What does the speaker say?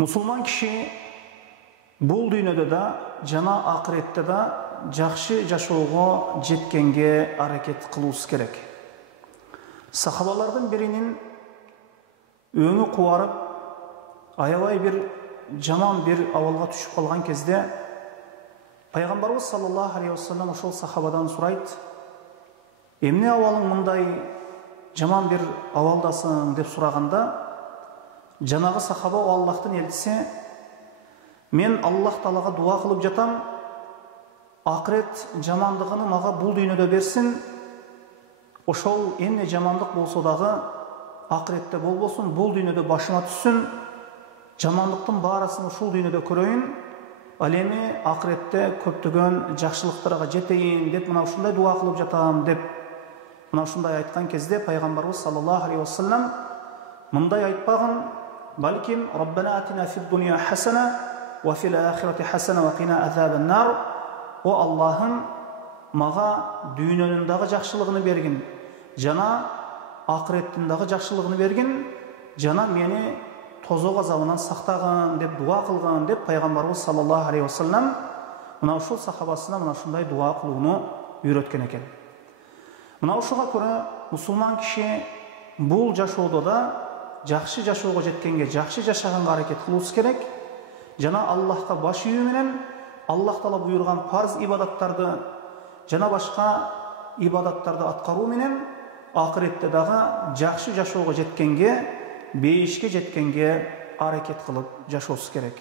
Musulman kişi bul dünyada da, jana ahirette da жақсы жашоого жеткенге аракет кылуубуз керек. Сахабалардын биринин өңү кубарып, аябай бир жаман бир абалга түшүп калган кезде пайгамбарыбыз саллаллаху алейхи вассалам ошол сахабадан сурайт: эмне абалың мындай жаман бир абалдасың деп сураганда, жанагы сахаба Аллахтын элчиси: мен Аллах Таалага дуа кылып жатам, акырет жамандыгын мага бул дүйнөдө берсин, ошол эмне жамандык болсо дагы акыретте болбосун, бул дүйнөдө башыма түссүн, жамандыктын баарасын ушул дүйнөдө көрөйүн, ал эми акыретте көптөгөн жакшылыктарга жетейин деп мына ушундай дуа кылып жатам деп мына ушундай айткан кезде пайгамбарыбыз саллаллаху алейхи вассалам мындай айтпагын: балким раббана атина фид дунья хасана ва фил ахирати хасана ва кина азабан нар. О Аллахым, мага дүйнөнүн дагы жакшылыгын бергин, жана акыреттин дагы жакшылыгын бергин, жана мени тозок азабынан сактагын деп дуа кылган деп пайгамбарыбыз саллаллаху алейхи вассалам мына ушул сахабасына мына ушундай дуа кылууну үйрөткөн экен. Мына ушуга көрө мусулман киши бул жашоодо да жакшы жашоого жеткенге, жакшы жашаганга аракет кылуубуз керек, жана Аллахка баш ийүү менен Аллах Таала буйрган парз ибадаттарды жана башка ибадаттарды аткаруу менен акыретте дагы жакшы жашоого жеткенге, бейишке жеткенге аракет кылып жашообуз керек.